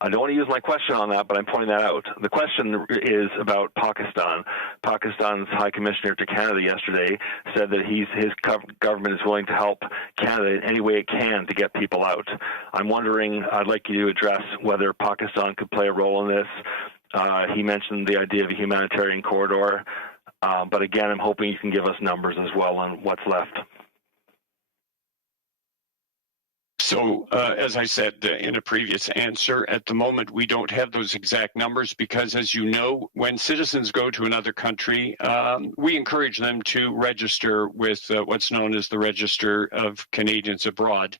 I don't want to use my question on that, but I'm pointing that out. The question is about Pakistan. Pakistan's High Commissioner to Canada yesterday said that his government is willing to help Canada in any way it can to get people out. I'm wondering, I'd like you to address whether Pakistan could play a role in this. He mentioned the idea of a humanitarian corridor, but again, I'm hoping you can give us numbers as well on what's left. So, as I said in a previous answer, at the moment, we don't have those exact numbers because, as you know, when citizens go to another country, we encourage them to register with what's known as the Register of Canadians Abroad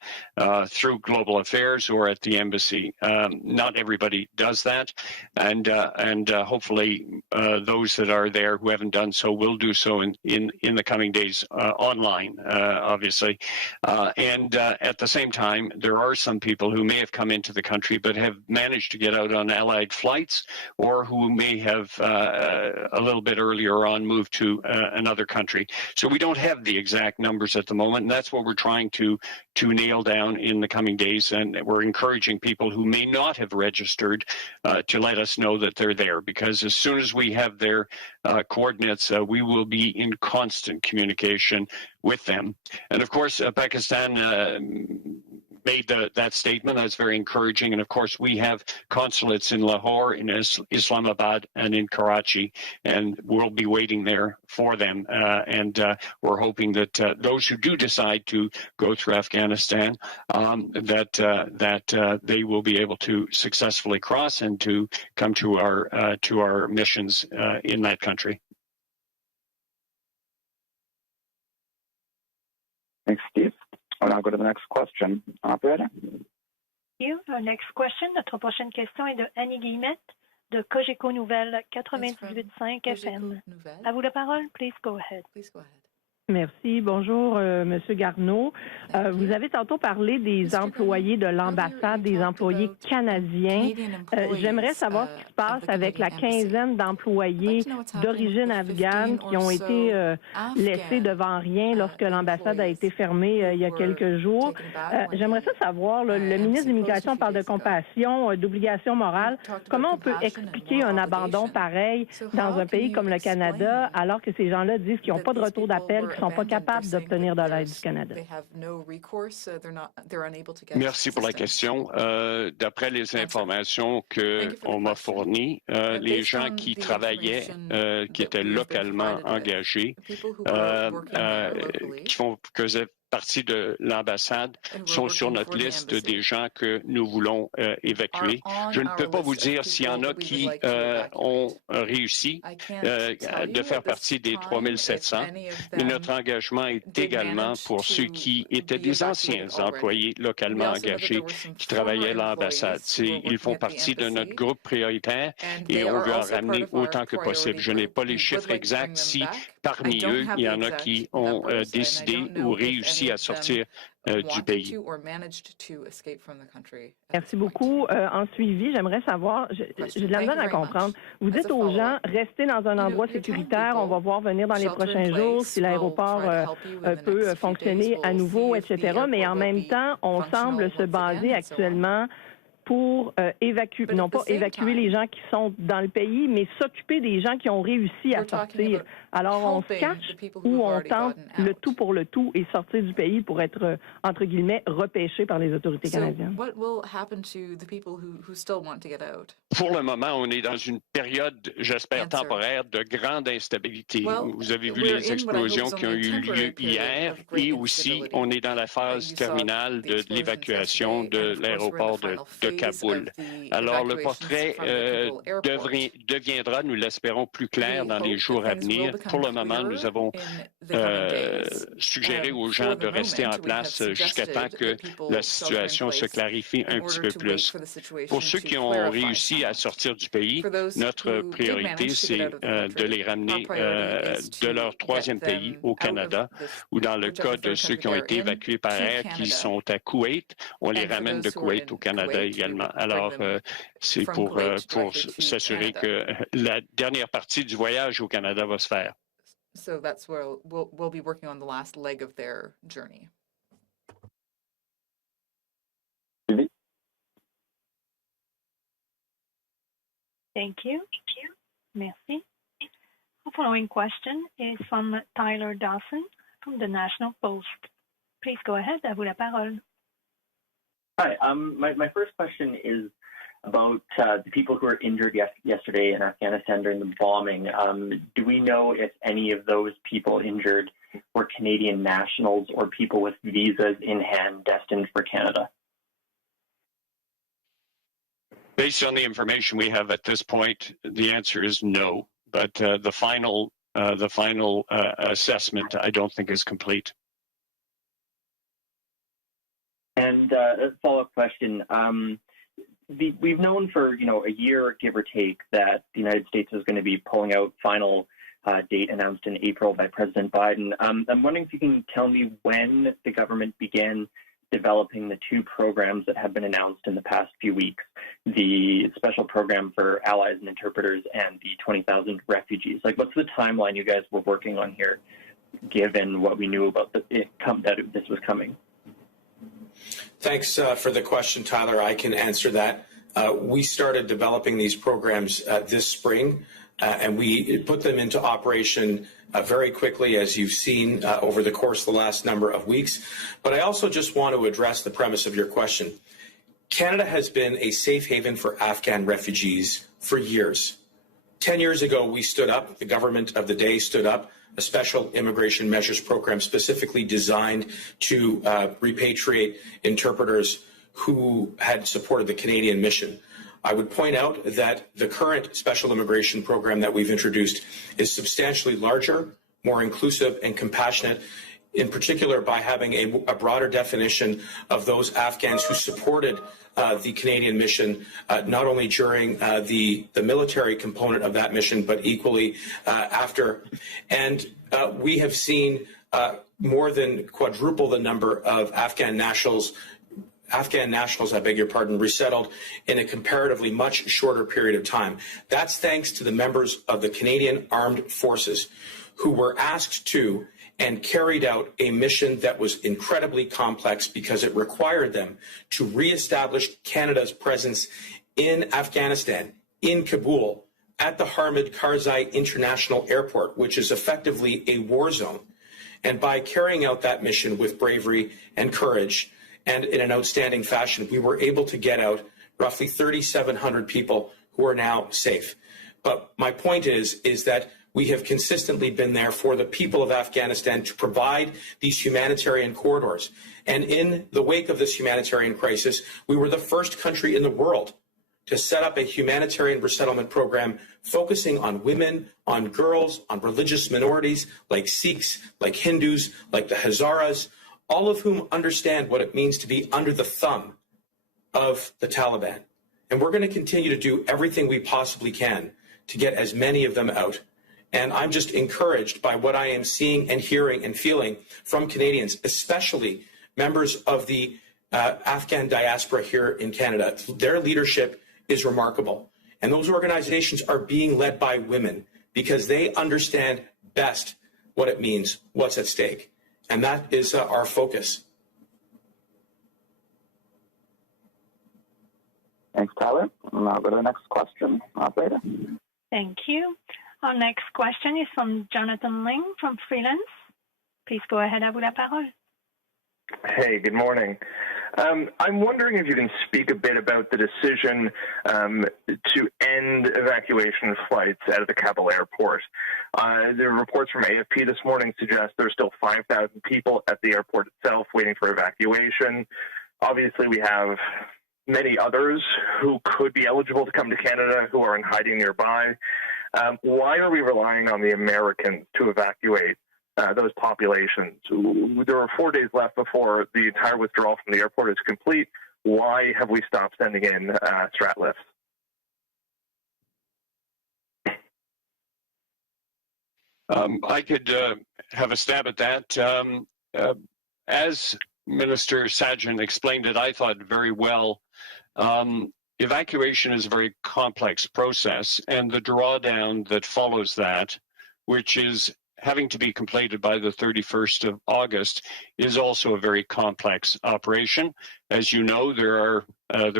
through Global Affairs or at the embassy. Not everybody does that, and hopefully those that are there who haven't done so will do so in the coming days online, obviously. And at the same time, there are some people who may have come into the country but have managed to get out on Allied flights, or who may have a little bit earlier on moved to another country. So we don't have the exact numbers at the moment, and that's what we're trying to nail down in the coming days. And we're encouraging people who may not have registered to let us know that they're there, because as soon as we have their coordinates, we will be in constant communication with them. And of course, Pakistan made that statement. That's very encouraging. And of course, we have consulates in Lahore, in Islamabad, and in Karachi, and we'll be waiting there for them. And we're hoping that those who do decide to go through Afghanistan, that they will be able to successfully cross and to come to our missions in that country. Thanks, Steve. I'll now go to the next question. Operator. Thank you. Our next question, notre prochaine question est de Annie Guillemette de Cogeco Nouvelles 98.5 FM. À vous la parole. Please go ahead. Merci. Bonjour, Monsieur Garneau. Vous avez tantôt parlé des employés de l'ambassade, des employés canadiens. J'aimerais savoir ce qui se passe avec la quinzaine d'employés d'origine afghane qui ont été laissés devant rien lorsque l'ambassade a été fermée il y a quelques jours. J'aimerais ça savoir, le ministre de l'Immigration parle de compassion, d'obligation morale. Comment on peut expliquer un abandon pareil dans un pays comme le Canada alors que ces gens-là disent qu'ils n'ont pas de retour d'appel, ne sont pas capables d'obtenir de l'aide du Canada? Merci pour la question. D'après les informations qu'on m'a fournies, les gens qui travaillaient, qui étaient localement engagés, qui faisaient partie de l'ambassade, sont sur notre liste des gens que nous voulons évacuer. Je ne peux pas vous dire s'il y en a qui ont réussi de faire partie des 3700, mais notre engagement est également pour ceux qui étaient des anciens employés localement engagés qui travaillaient à l'ambassade. Ils font partie de notre groupe prioritaire et on veut en ramener autant que possible. Je n'ai pas les chiffres exacts si parmi eux, il y en a qui ont décidé ou réussi à sortir du pays. Merci beaucoup. En suivi, j'aimerais savoir, j'ai de la misère à comprendre. Vous dites aux gens, restez dans un endroit sécuritaire, on va voir venir dans les prochains jours si l'aéroport peut fonctionner à nouveau, etc. Mais en même temps, on semble se baser actuellement pour évacuer, non pas évacuer les gens qui sont dans le pays, mais s'occuper des gens qui ont réussi à sortir. Alors, on se cache ou on tente le tout pour le tout et sortir du pays pour être, entre guillemets, repêché par les autorités canadiennes. Pour le moment, on est dans une période, j'espère, temporaire de grande instabilité. Vous avez vu les explosions qui ont eu lieu hier et aussi, on est dans la phase terminale de l'évacuation de l'aéroport de Kaboul. Alors, le portrait deviendra, nous l'espérons, plus clair dans les jours à venir. Pour le moment, nous avons suggéré aux gens de rester en place jusqu'à temps que la situation se clarifie un petit peu plus. Pour ceux qui ont réussi à sortir du pays, notre priorité, c'est de les ramener de leur troisième pays au Canada, ou dans le cas de ceux qui ont été évacués par air, qui sont à Koweït, on les ramène de Koweït au Canada également. Alors, c'est pour s'assurer que la dernière partie du voyage au Canada va se faire. So that's where we'll be working on the last leg of their journey. Thank you. Merci. The following question is from Tyler Dawson from the National Post. Please go ahead. À vous la parole. Hi. My first question is about the people who were injured yesterday in Afghanistan during the bombing. Do we know if any of those people injured were Canadian nationals or people with visas in hand destined for Canada? Based on the information we have at this point, the answer is no. But the final assessment, I don't think, is complete. And a follow-up question. We've known for a year, give or take, that the United States is going to be pulling out final date announced in April by President Biden. I'm wondering if you can tell me when the government began developing the two programs that have been announced in the past few weeks, the special program for allies and interpreters and the 20,000 refugees. Like, what's the timeline you guys were working on here, given what we knew about that this was coming? Thanks for the question, Tyler. I can answer that. We started developing these programs this spring, and we put them into operation very quickly, as you've seen over the course of the last number of weeks. But I also just want to address the premise of your question. Canada has been a safe haven for Afghan refugees for years. 10 years ago, we stood up, the government of the day stood up, a special immigration measures program specifically designed to repatriate interpreters who had supported the Canadian mission. I would point out that the current special immigration program that we've introduced is substantially larger, more inclusive and compassionate, in particular by having a broader definition of those Afghans who supported the Canadian mission, not only during the military component of that mission, but equally after. And we have seen more than quadruple the number of Afghan nationals, I beg your pardon, resettled in a comparatively much shorter period of time. That's thanks to the members of the Canadian Armed Forces who were asked to and carried out a mission that was incredibly complex because it required them to reestablish Canada's presence in Afghanistan, in Kabul, at the Hamid Karzai International Airport, which is effectively a war zone. And by carrying out that mission with bravery and courage, and in an outstanding fashion, we were able to get out roughly 3,700 people who are now safe. But my point is that we have consistently been there for the people of Afghanistan to provide these humanitarian corridors. And in the wake of this humanitarian crisis, we were the first country in the world to set up a humanitarian resettlement program focusing on women, on girls, on religious minorities like Sikhs, like Hindus, like the Hazaras, all of whom understand what it means to be under the thumb of the Taliban. And we're going to continue to do everything we possibly can to get as many of them out. And I'm just encouraged by what I am seeing and hearing and feeling from Canadians, especially members of the Afghan diaspora here in Canada. Their leadership is remarkable. And those organizations are being led by women because they understand best what it means, what's at stake. And that is our focus. Thanks, Tyler. I'll go to the next question, operator. Thank you. Our next question is from Jonathan Ling from Freelance. Please go ahead, à vous la parole. Hey, good morning. I'm wondering if you can speak a bit about the decision to end evacuation flights out of the Kabul airport. The reports from AFP this morning suggest there's still 5,000 people at the airport itself waiting for evacuation. Obviously, we have many others who could be eligible to come to Canada who are in hiding nearby. Why are we relying on the Americans to evacuate those populations? There are 4 days left before the entire withdrawal from the airport is complete. Why have we stopped sending in strat lifts? I could have a stab at that. As Minister Sajjan explained it, I thought very well. Evacuation is a very complex process, and the drawdown that follows that, which is having to be completed by the 31st of August, is also a very complex operation. As you know, there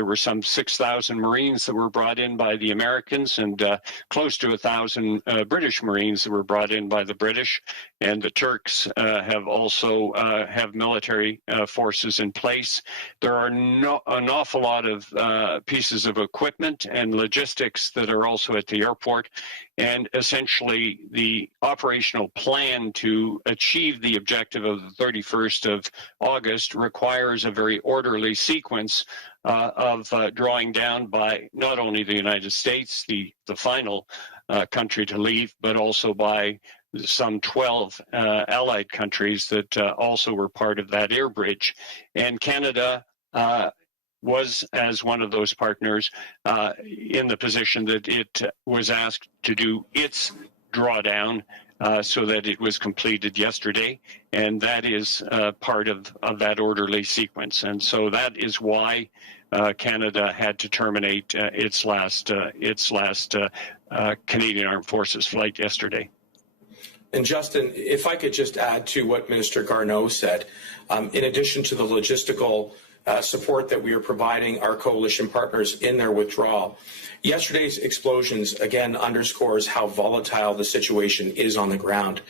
were some 6,000 Marines that were brought in by the Americans and close to 1,000 British Marines that were brought in by the British. And the Turks have also have military forces in place. There are an awful lot of pieces of equipment and logistics that are also at the airport. And essentially, the operational plan to achieve the objective of the 31st of August requires a very orderly orderly sequence of drawing down by not only the United States, the final country to leave, but also by some 12 allied countries that also were part of that air bridge. And Canada was, as one of those partners, in the position that it was asked to do its drawdown so that it was completed yesterday. And that is part of that orderly sequence. And so that is why Canada had to terminate its last Canadian Armed Forces flight yesterday. And Justin, if I could just add to what Minister Garneau said, in addition to the logistical support that we are providing our coalition partners in their withdrawal, yesterday's explosions again underscores how volatile the situation is on the ground.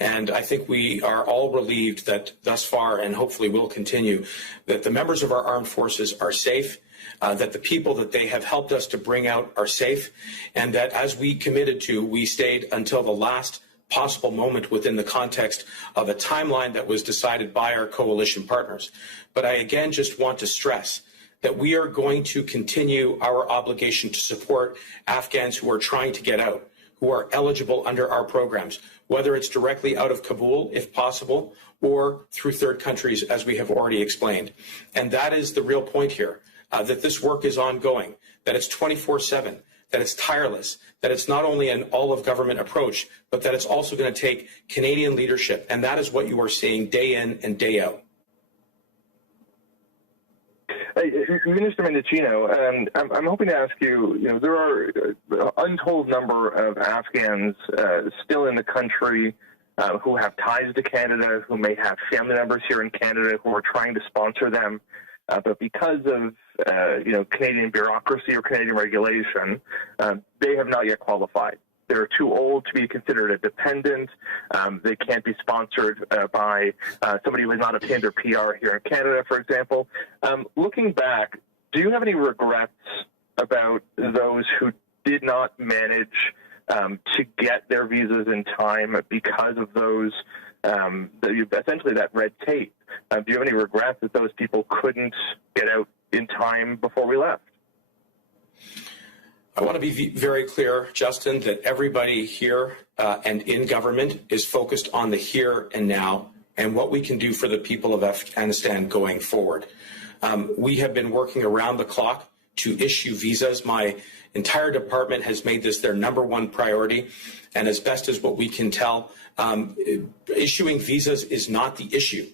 And I think we are all relieved that thus far, and hopefully will continue, that the members of our armed forces are safe, that the people that they have helped us to bring out are safe, and that as we committed to, we stayed until the last possible moment within the context of a timeline that was decided by our coalition partners. But I again just want to stress that we are going to continue our obligation to support Afghans who are trying to get out, who are eligible under our programs, whether it's directly out of Kabul, if possible, or through third countries, as we have already explained. And that is the real point here, that this work is ongoing, that it's 24/7, that it's tireless, that it's not only an all-of-government approach, but that it's also going to take Canadian leadership. And that is what you are seeing day in and day out. Minister Mendicino, I'm hoping to ask you, there are an untold number of Afghans still in the country who have ties to Canada, who may have family members here in Canada who are trying to sponsor them. But because of Canadian bureaucracy or Canadian regulation, they have not yet qualified. They're too old to be considered a dependent. They can't be sponsored by somebody who has not obtained their PR here in Canada, for example. Looking back, do you have any regrets about those who did not manage to get their visas in time because of those, essentially that red tape? Do you have any regrets that those people couldn't get out in time before we left? I want to be very clear, Justin, that everybody here and in government is focused on the here and now and what we can do for the people of Afghanistan going forward. We have been working around the clock to issue visas. My entire department has made this their #1 priority. And as best as what we can tell, issuing visas is not the issue.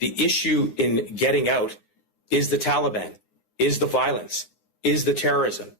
The issue in getting out is the Taliban, is the violence, is the terrorism.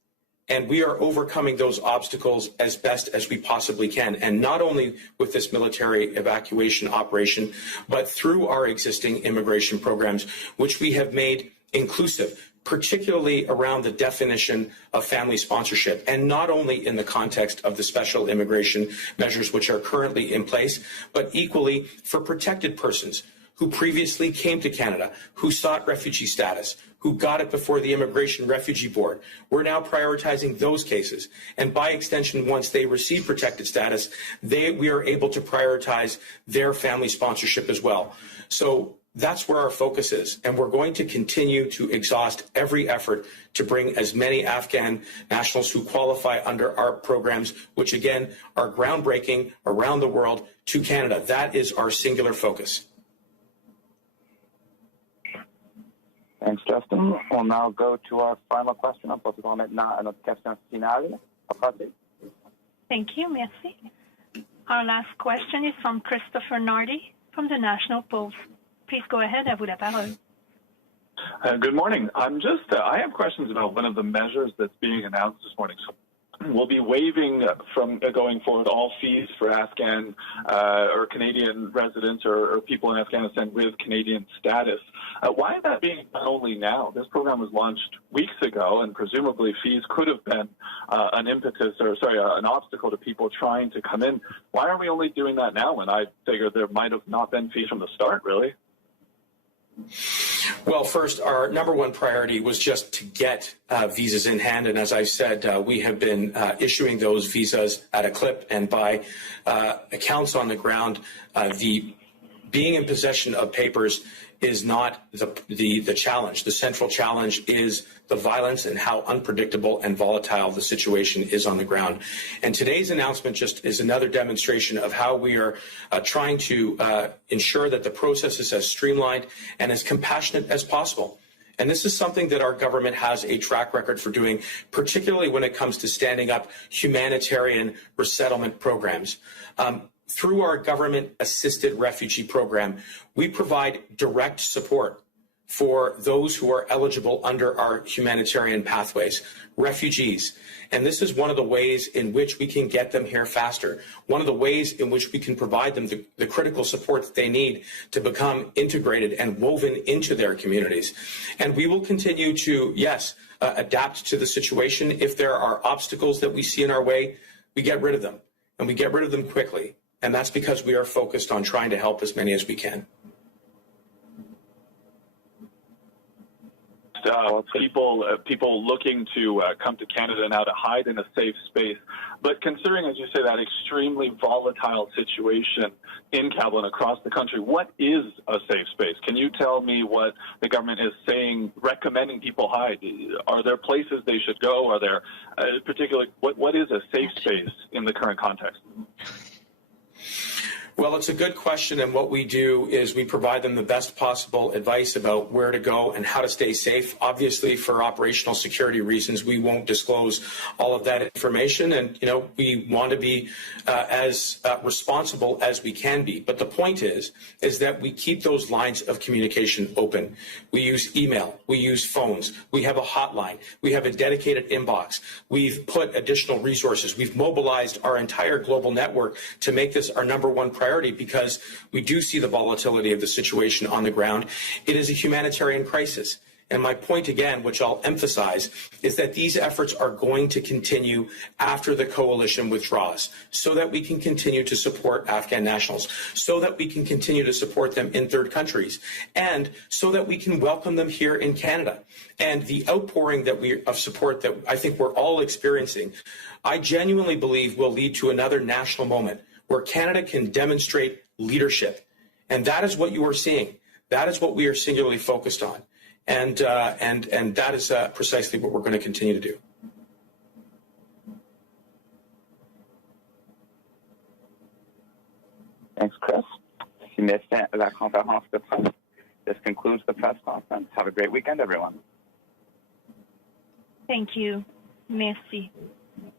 And we are overcoming those obstacles as best as we possibly can. And not only with this military evacuation operation, but through our existing immigration programs, which we have made inclusive, particularly around the definition of family sponsorship, and not only in the context of the special immigration measures which are currently in place, but equally for protected persons who previously came to Canada, who sought refugee status, who got it before the Immigration Refugee Board. We're now prioritizing those cases. And by extension, once they receive protected status, we are able to prioritize their family sponsorship as well. So that's where our focus is. And we're going to continue to exhaust every effort to bring as many Afghan nationals who qualify under our programs, which again are groundbreaking around the world, to Canada. That is our singular focus. Thanks, Justin. We'll now go to our final question. On passera maintenant à notre question finale. Thank you, merci. Our last question is from Christopher Nardi from the National Post. Please go ahead, à vous la parole. Good morning. I have questions about one of the measures that's being announced this morning. So we'll be waiving from going forward all fees for Afghan or Canadian residents or people in Afghanistan with Canadian status. Why is that being done only now? This program was launched weeks ago, and presumably fees could have been an obstacle to people trying to come in. Why are we only doing that now when I figured there might have not been fees from the start, really? Well, first, our #1 priority was just to get visas in hand. And as I've said, we have been issuing those visas at a clip. And by accounts on the ground, the being in possession of papers is not the challenge. The central challenge is the violence and how unpredictable and volatile the situation is on the ground. And today's announcement just is another demonstration of how we are trying to ensure that the process is as streamlined and as compassionate as possible. And this is something that our government has a track record for doing, particularly when it comes to standing up humanitarian resettlement programs. Through our government-assisted refugee program, we provide direct support for those who are eligible under our humanitarian pathways, refugees. And this is one of the ways in which we can get them here faster, one of the ways in which we can provide them the critical support that they need to become integrated and woven into their communities. And we will continue to, yes, adapt to the situation. If there are obstacles that we see in our way, we get rid of them, and we get rid of them quickly. And that's because we are focused on trying to help as many as we can. People looking to come to Canada now to hide in a safe space. But considering, as you say, that extremely volatile situation in Kabul and across the country, what is a safe space? Can you tell me what the government is saying, recommending people hide? Are there places they should go? Are there particularly, what is a safe space in the current context? Well, it's a good question, and what we do is we provide them the best possible advice about where to go and how to stay safe. Obviously, for operational security reasons, we won't disclose all of that information, and we want to be as responsible as we can be. But the point is that we keep those lines of communication open. We use email, we use phones, we have a hotline, we have a dedicated inbox. We've put additional resources. We've mobilized our entire global network to make this our number one priority, because we do see the volatility of the situation on the ground. It is a humanitarian crisis. And my point again, which I'll emphasize, is that these efforts are going to continue after the coalition withdraws, so that we can continue to support Afghan nationals, so that we can continue to support them in third countries, and so that we can welcome them here in Canada. And the outpouring of support that I think we're all experiencing, I genuinely believe will lead to another national moment where Canada can demonstrate leadership. And that is what you are seeing. That is what we are singularly focused on. And that is precisely what we're going to continue to do. Thanks, Chris. Si met fin à la conférence de presse. This concludes the press conference. Have a great weekend, everyone. Thank you. Merci.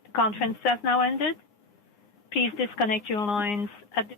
The conference has now ended. Please disconnect your lines at the